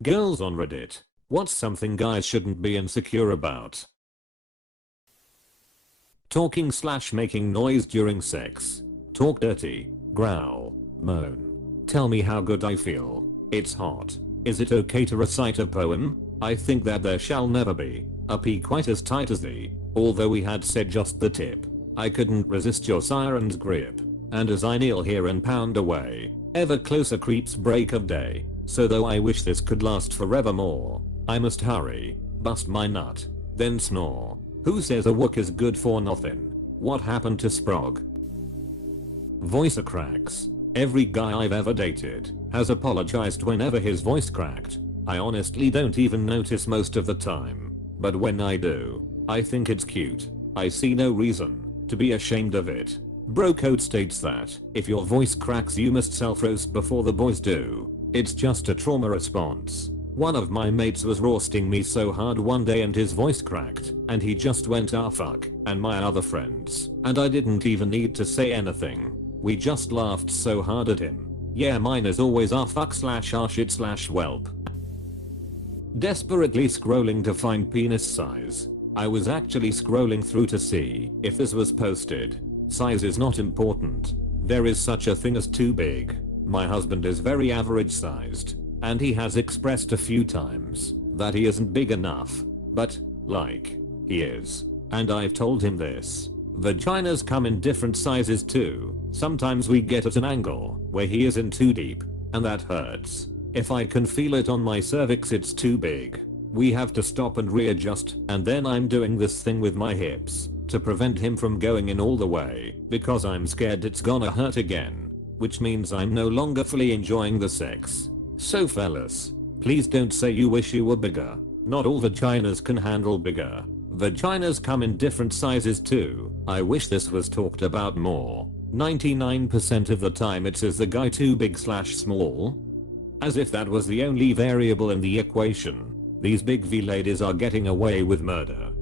Girls on Reddit. What's something guys shouldn't be insecure about? Talking / making noise during sex. Talk dirty, growl, moan. Tell me how good I feel. It's hot. Is it okay to recite a poem? I think that there shall never be a pee quite as tight as thee, although we had said just the tip. I couldn't resist your siren's grip. And as I kneel here and pound away, ever closer creeps break of day. So though I wish this could last forevermore, I must hurry, bust my nut, then snore. Who says a wook is good for nothing? What happened to Sprog? Voice cracks. Every guy I've ever dated has apologized whenever his voice cracked. I honestly don't even notice most of the time. But when I do, I think it's cute. I see no reason to be ashamed of it. Bro code states that if your voice cracks you must self-roast before the boys do. It's just a trauma response. One of my mates was roasting me so hard one day and his voice cracked and he just went ah fuck and my other friends, and I didn't even need to say anything. We just laughed so hard at him. Yeah, mine is always ah fuck / ah shit / whelp. Desperately scrolling to find penis size. I was actually scrolling through to see if this was posted. Size is not important. There is such a thing as too big. My husband is very average sized, and he has expressed a few times that he isn't big enough, but, like, he is. And I've told him this. Vaginas come in different sizes too. Sometimes we get at an angle where he is in too deep, and that hurts. If I can feel it on my cervix it's too big. We have to stop and readjust, and then I'm doing this thing with my hips to prevent him from going in all the way because I'm scared it's gonna hurt again, which means I'm no longer fully enjoying the sex. So fellas, please don't say you wish you were bigger. Not all vaginas can handle bigger. Vaginas come in different sizes too. I wish this was talked about more. 99% of the time it says the guy too big / small. As if that was the only variable in the equation. These big V ladies are getting away with murder.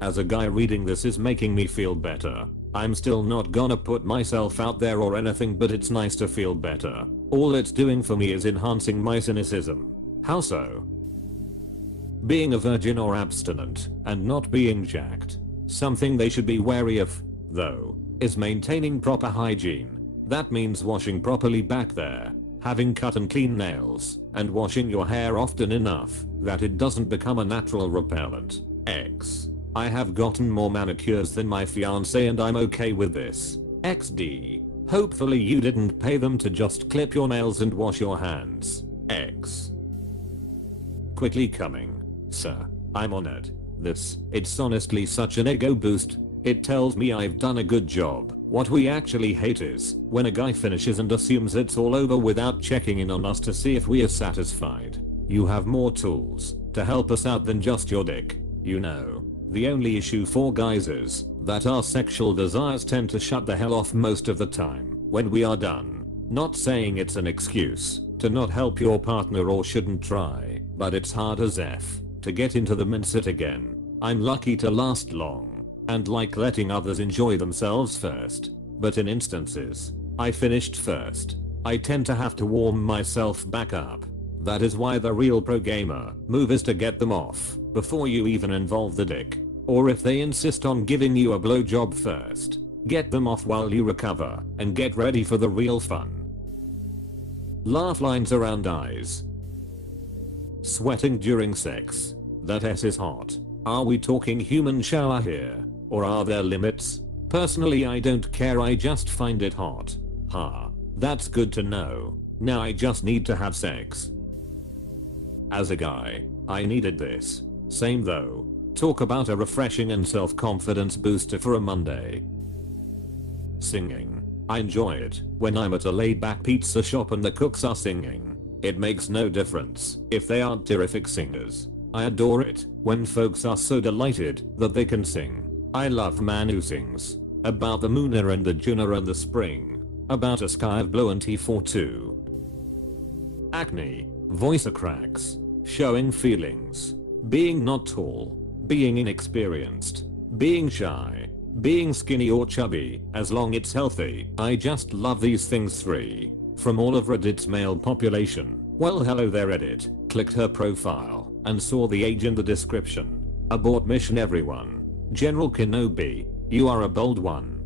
As a guy reading this is making me feel better. I'm still not gonna put myself out there or anything, but it's nice to feel better. All it's doing for me is enhancing my cynicism. How so? Being a virgin or abstinent and not being jacked. Something they should be wary of, though, is maintaining proper hygiene. That means washing properly back there, having cut and clean nails, and washing your hair often enough that it doesn't become a natural repellent. X. I have gotten more manicures than my fiance and I'm okay with this. XD. Hopefully you didn't pay them to just clip your nails and wash your hands. X. Quickly coming. Sir, I'm honored. It's honestly such an ego boost. It tells me I've done a good job. What we actually hate is when a guy finishes and assumes it's all over without checking in on us to see if we are satisfied. You have more tools to help us out than just your dick, you know. The only issue for guys is that our sexual desires tend to shut the hell off most of the time when we are done. Not saying it's an excuse to not help your partner or shouldn't try, but it's hard as F to get into the mindset again. I'm lucky to last long and like letting others enjoy themselves first, but in instances I finished first, I tend to have to warm myself back up. That is why the real pro gamer move is to get them off before you even involve the dick. Or if they insist on giving you a blowjob first, get them off while you recover and get ready for the real fun. Laugh lines around eyes. Sweating during sex. That S is hot. Are we talking human shower here? Or are there limits? Personally I don't care, I just find it hot. Ha. That's good to know. Now I just need to have sex. As a guy, I needed this. Same though. Talk about a refreshing and self-confidence booster for a Monday. Singing. I enjoy it when I'm at a laid-back pizza shop and the cooks are singing. It makes no difference if they aren't terrific singers. I adore it when folks are so delighted that they can sing. I love man who sings about the Mooner and the Juna and the spring, about a sky of blue and T4 too. Acne. Voice cracks. Showing feelings. Being not tall. Being inexperienced. Being shy. Being skinny or chubby, as long it's healthy. I just love these things. 3. From all of Reddit's male population. Well, hello there Reddit. Clicked her profile and saw the age in the description. Abort mission everyone. General Kenobi, you are a bold one.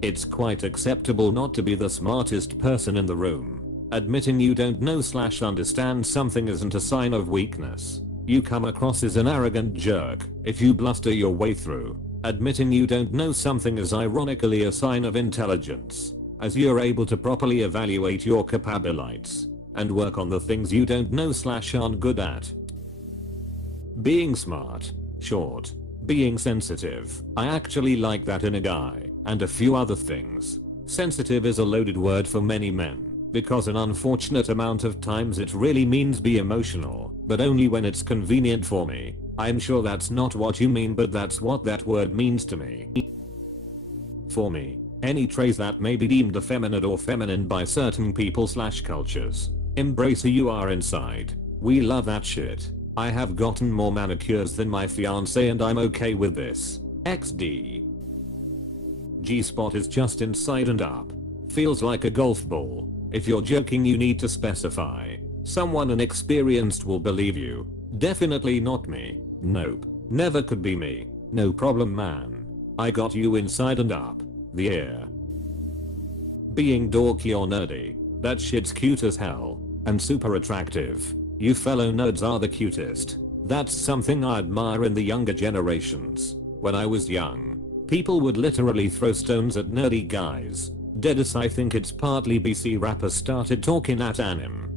It's quite acceptable not to be the smartest person in the room. Admitting you don't know / understand something isn't a sign of weakness. You come across as an arrogant jerk if you bluster your way through. Admitting you don't know something is ironically a sign of intelligence, as you're able to properly evaluate your capabilities and work on the things you don't know / aren't good at. Being smart, short, being sensitive. I actually like that in a guy, and a few other things. Sensitive is a loaded word for many men, because an unfortunate amount of times it really means be emotional, but only when it's convenient for me. I'm sure that's not what you mean, but that's what that word means to me. For me, any traits that may be deemed effeminate or feminine by certain people / cultures. Embrace who you are inside. We love that shit. I have gotten more manicures than my fiance and I'm okay with this. XD. G-spot is just inside and up. Feels like a golf ball. If you're joking you need to specify. Someone inexperienced will believe you. Definitely not me. Nope. Never could be me. No problem man. I got you inside and up. The air. Being dorky or nerdy. That shit's cute as hell. And super attractive. You fellow nerds are the cutest. That's something I admire in the younger generations. When I was young, people would literally throw stones at nerdy guys. Deadass, I think it's partly BC rappers started talking at anim.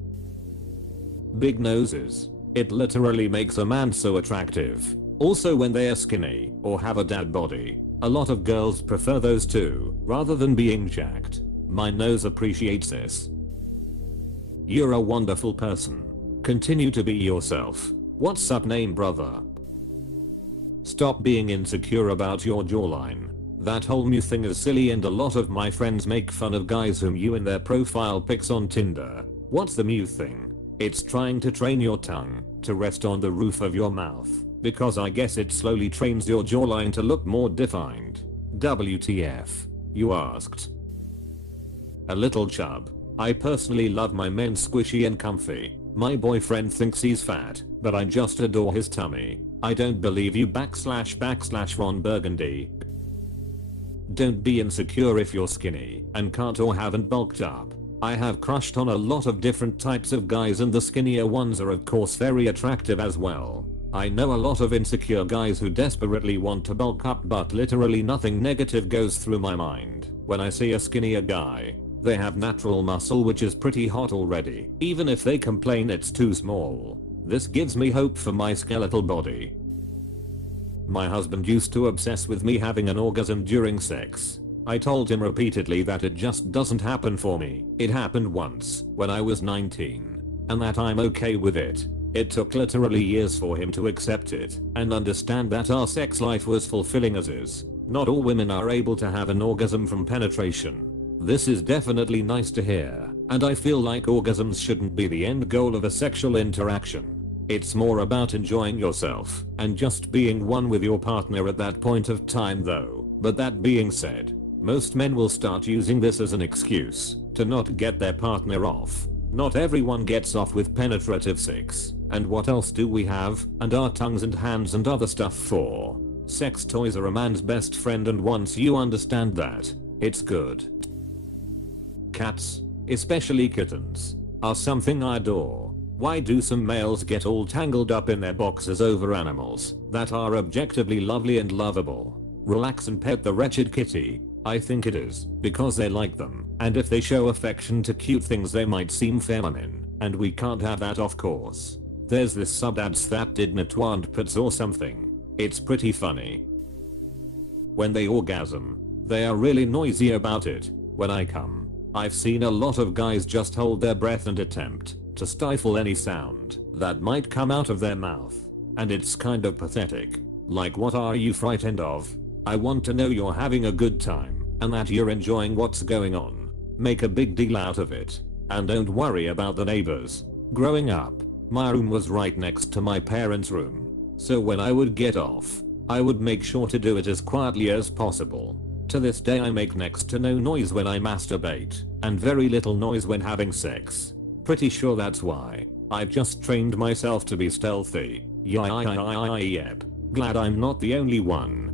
Big noses. It literally makes a man so attractive. Also when they are skinny or have a dad body. A lot of girls prefer those too, rather than being jacked. My nose appreciates this. You're a wonderful person. Continue to be yourself. What's up name brother? Stop being insecure about your jawline. That whole new thing is silly and a lot of my friends make fun of guys whom you in their profile pics on Tinder. What's the Mew thing? It's trying to train your tongue to rest on the roof of your mouth, because I guess it slowly trains your jawline to look more defined. WTF? You asked. A little chub. I personally love my men squishy and comfy. My boyfriend thinks he's fat, but I just adore his tummy. I don't believe you / Ron Burgundy. Don't be insecure if you're skinny and can't or haven't bulked up. I have crushed on a lot of different types of guys and the skinnier ones are of course very attractive as well. I know a lot of insecure guys who desperately want to bulk up, but literally nothing negative goes through my mind when I see a skinnier guy. They have natural muscle which is pretty hot already, even if they complain it's too small. This gives me hope for my skeletal body. My husband used to obsess with me having an orgasm during sex. I told him repeatedly that it just doesn't happen for me. It happened once, when I was 19, and that I'm okay with it. It took literally years for him to accept it and understand that our sex life was fulfilling as is. Not all women are able to have an orgasm from penetration. This is definitely nice to hear, and I feel like orgasms shouldn't be the end goal of a sexual interaction. It's more about enjoying yourself and just being one with your partner at that point of time though. But that being said, most men will start using this as an excuse to not get their partner off. Not everyone gets off with penetrative sex, and what else do we have and our tongues and hands and other stuff for? Sex toys are a man's best friend, and once you understand that, it's good. Cats, especially kittens, are something I adore. Why do some males get all tangled up in their boxes over animals that are objectively lovely and lovable? Relax and pet the wretched kitty. I think it is because they like them, and if they show affection to cute things they might seem feminine, and we can't have that of course. There's this subdads that did netwand pets or something. It's pretty funny. When they orgasm, they are really noisy about it. When I come, I've seen a lot of guys just hold their breath and attempt to stifle any sound that might come out of their mouth, and it's kind of pathetic. Like, what are you frightened of? I want to know you're having a good time and that you're enjoying what's going on. Make a big deal out of it, and don't worry about the neighbors. Growing up, my room was right next to my parents' room, so when I would get off, I would make sure to do it as quietly as possible. To this day I make next to no noise when I masturbate, and very little noise when having sex. Pretty sure that's why. I've just trained myself to be stealthy. Yep. Glad I'm not the only one.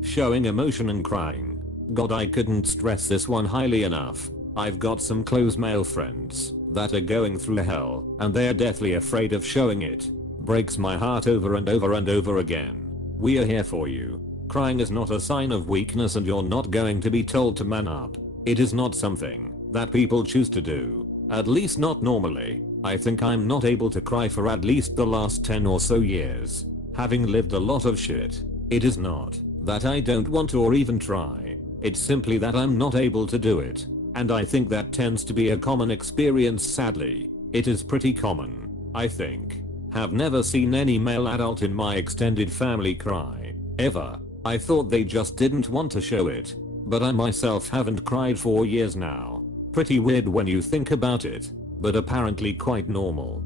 Showing emotion and crying. God, I couldn't stress this one highly enough. I've got some close male friends that are going through hell and they're deathly afraid of showing it. Breaks my heart over and over and over again. We are here for you. Crying is not a sign of weakness and you're not going to be told to man up. It is not something that people choose to do. At least not normally. I think I'm not able to cry for at least the last 10 or so years. Having lived a lot of shit. It is not that I don't want to or even try. It's simply that I'm not able to do it. And I think that tends to be a common experience, sadly. It is pretty common, I think. Have never seen any male adult in my extended family cry. Ever. I thought they just didn't want to show it. But I myself haven't cried for years now. Pretty weird when you think about it. But apparently quite normal.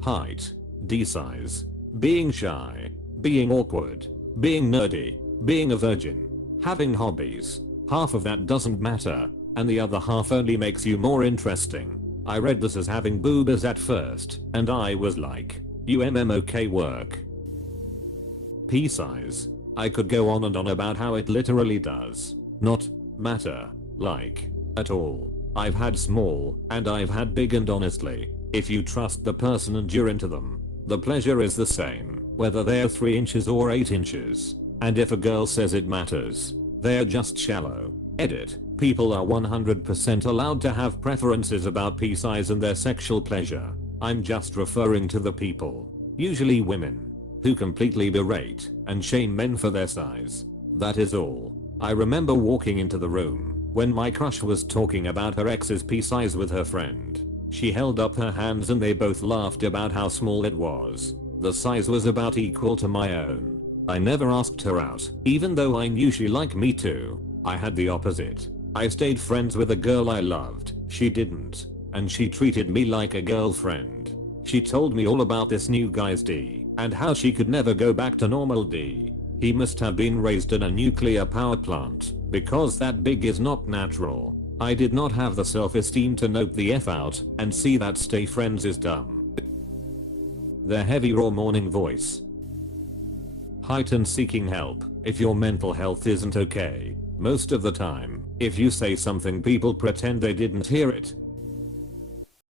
Height. D size. Being shy. Being awkward. Being nerdy. Being a virgin. Having hobbies. Half of that doesn't matter, and the other half only makes you more interesting. I read this as having boobas at first, and I was like, okay, work. P size. I could go on and on about how it literally does not matter, like, at all. I've had small, and I've had big, and honestly, if you trust the person and you're into them, the pleasure is the same, whether they're 3 inches or 8 inches. And if a girl says it matters, they're just shallow. Edit. People are 100% allowed to have preferences about pea size and their sexual pleasure. I'm just referring to the people, usually women, who completely berate and shame men for their size. That is all. I remember walking into the room when my crush was talking about her ex's pea size with her friend. She held up her hands and they both laughed about how small it was. The size was about equal to my own. I never asked her out, even though I knew she liked me too. I had the opposite. I stayed friends with a girl I loved, she didn't, and she treated me like a girlfriend. She told me all about this new guy's D, and how she could never go back to normal D. He must have been raised in a nuclear power plant, because that big is not natural. I did not have the self-esteem to note the F out and see that stay friends is dumb. The heavy raw morning voice. Height and seeking help. If your mental health isn't okay, most of the time, if you say something people pretend they didn't hear it.